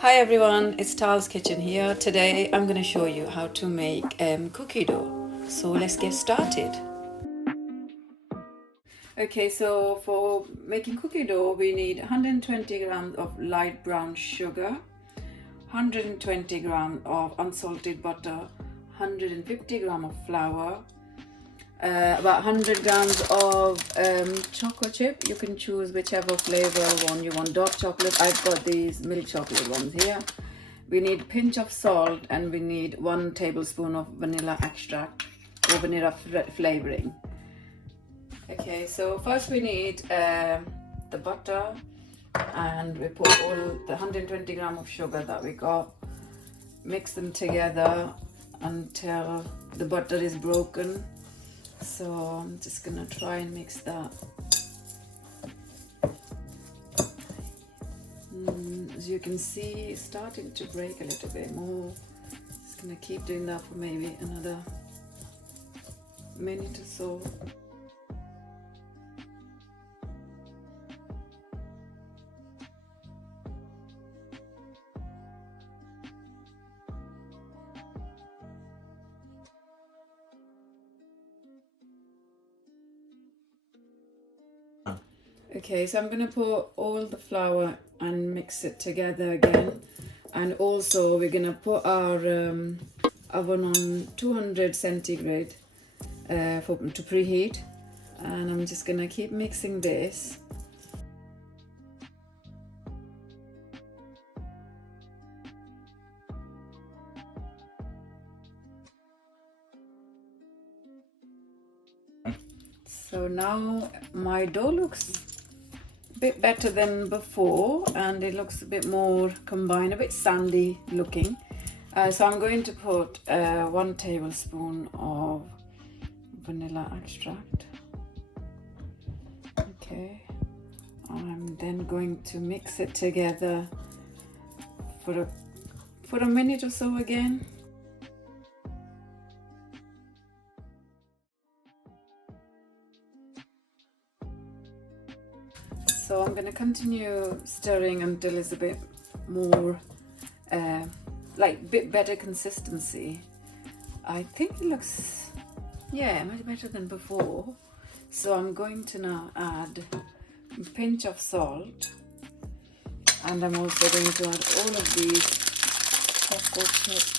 Hi everyone, it's Tal's Kitchen here. Today I'm going to show you how to make cookie dough. So let's get started. Okay, so for making cookie dough we need 120 grams of light brown sugar, 120 grams of unsalted butter, 150 grams of flour, about 100 grams of choco chip. You can choose whichever flavor one you want. Dark chocolate, I've got these milk chocolate ones here. We need a pinch of salt and we need 1 tablespoon of vanilla extract or vanilla flavoring. Okay, so first we need the butter, and we put all the 120 grams of sugar that we got, mix them together until the butter is broken. So I'm just gonna try and mix that. As you can see, it's starting to break a little bit more. Just gonna keep doing that for maybe another minute or so. Okay, so I'm gonna put all the flour and mix it together again, and also we're gonna put our oven on 200 centigrade to preheat, and I'm just gonna keep mixing this. So now my dough looks bit better than before, and it looks a bit more combined, a bit sandy looking. So I'm going to put 1 tablespoon of vanilla extract. Okay, I'm then going to mix it together for a minute or so again. So I'm going to continue stirring until it's a bit more, like bit better consistency. I think it looks, yeah, much better than before. So I'm going to now add a pinch of salt, and I'm also going to add all of these choco chips.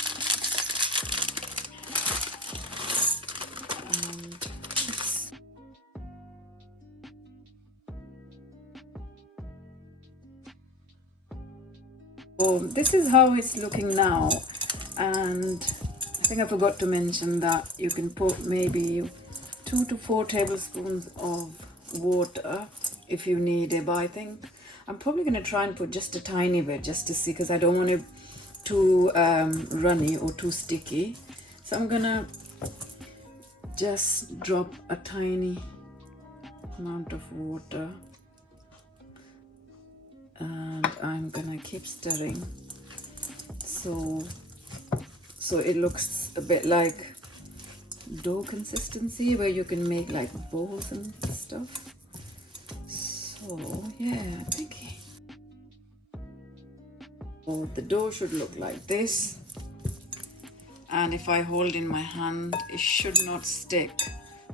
So this is how it's looking now, and I think I forgot to mention that you can put maybe 2 to 4 tablespoons of water if you need it, but I think I'm probably going to try and put just a tiny bit just to see, because I don't want it too runny or too sticky. So I'm gonna just drop a tiny amount of water, and I'm gonna keep stirring so it looks a bit like dough consistency where you can make like balls and stuff. So yeah, I think the dough should look like this, and if I hold in my hand it should not stick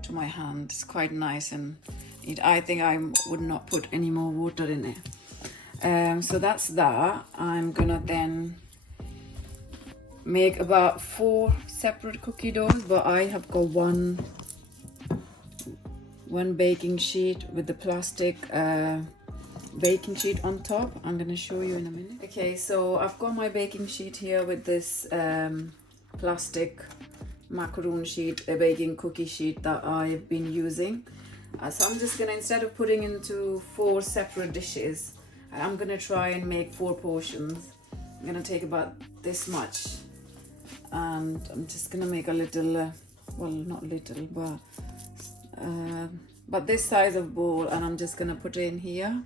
to my hand. It's quite nice and neat. I think I would not put any more water in it. So that's that. I'm gonna then make about 4 separate cookie doughs, but I have got one baking sheet with the plastic baking sheet on top. I'm gonna show you in a minute. Okay, so I've got my baking sheet here with this plastic macaroon sheet, a baking cookie sheet that I've been using. So I'm just gonna, instead of putting into 4 separate dishes, I'm gonna try and make 4 portions. I'm gonna take about this much, and I'm just gonna make a little, well, not little, but this size of bowl, and I'm just gonna put it in here,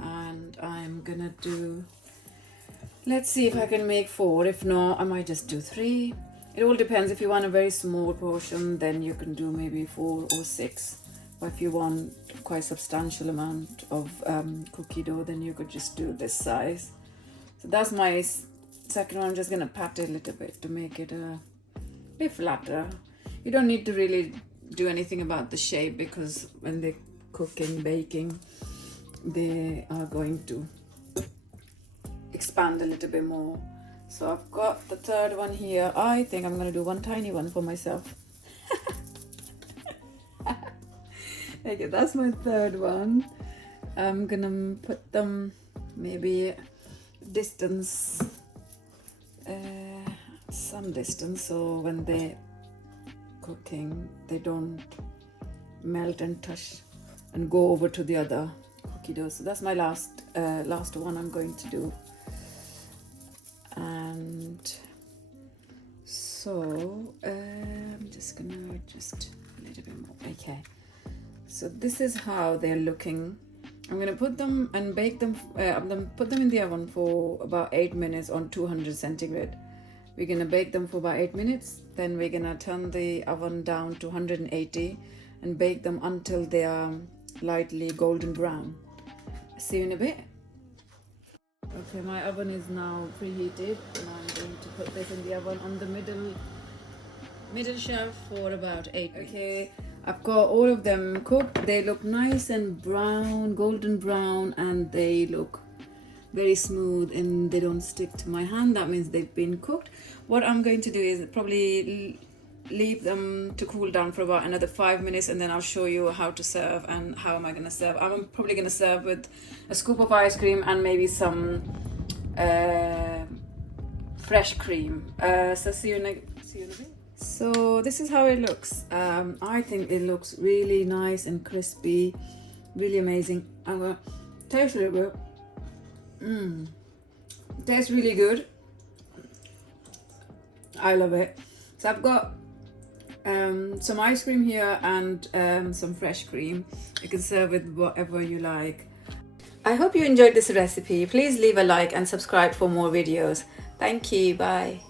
and I'm gonna do, let's see if I can make 4. If not, I might just do 3. It all depends. If you want a very small portion, then you can do maybe 4 or 6. But if you want quite substantial amount of cookie dough, then you could just do this size. So that's my second one. I'm just gonna pat it a little bit to make it a bit flatter. You don't need to really do anything about the shape, because when they're cooking, baking, they are going to expand a little bit more. So I've got the third one here. I think I'm gonna do one tiny one for myself. Okay, that's my third one. I'm gonna put them maybe distance, some distance, so when they're cooking they don't melt and touch and go over to the other cookie dough. So that's my last one I'm going to do. And so I'm just gonna adjust a little bit more. Okay, so this is how they're looking. I'm gonna put them and bake them. I'm gonna put them in the oven for about 8 minutes on 200 centigrade. We're gonna bake them for about 8 minutes. Then we're gonna turn the oven down to 180 and bake them until they are lightly golden brown. See you in a bit. Okay, my oven is now preheated, and I'm going to put this in the oven on the middle shelf for about 8 minutes. Okay, I've got all of them cooked. They look nice and brown, golden brown, and they look very smooth and they don't stick to my hand. That means they've been cooked. What I'm going to do is probably leave them to cool down for about another 5 minutes, and then I'll show you how to serve and how am I going to serve. I'm probably going to serve with a scoop of ice cream and maybe some fresh cream. So see you in a bit. So this is how it looks. I think it looks really nice and crispy, really amazing. I'm gonna taste a little bit. Tastes really good. I love it. So I've got some ice cream here and some fresh cream. You can serve with whatever you like. I hope you enjoyed this recipe. Please leave a like and subscribe for more videos. Thank you. Bye.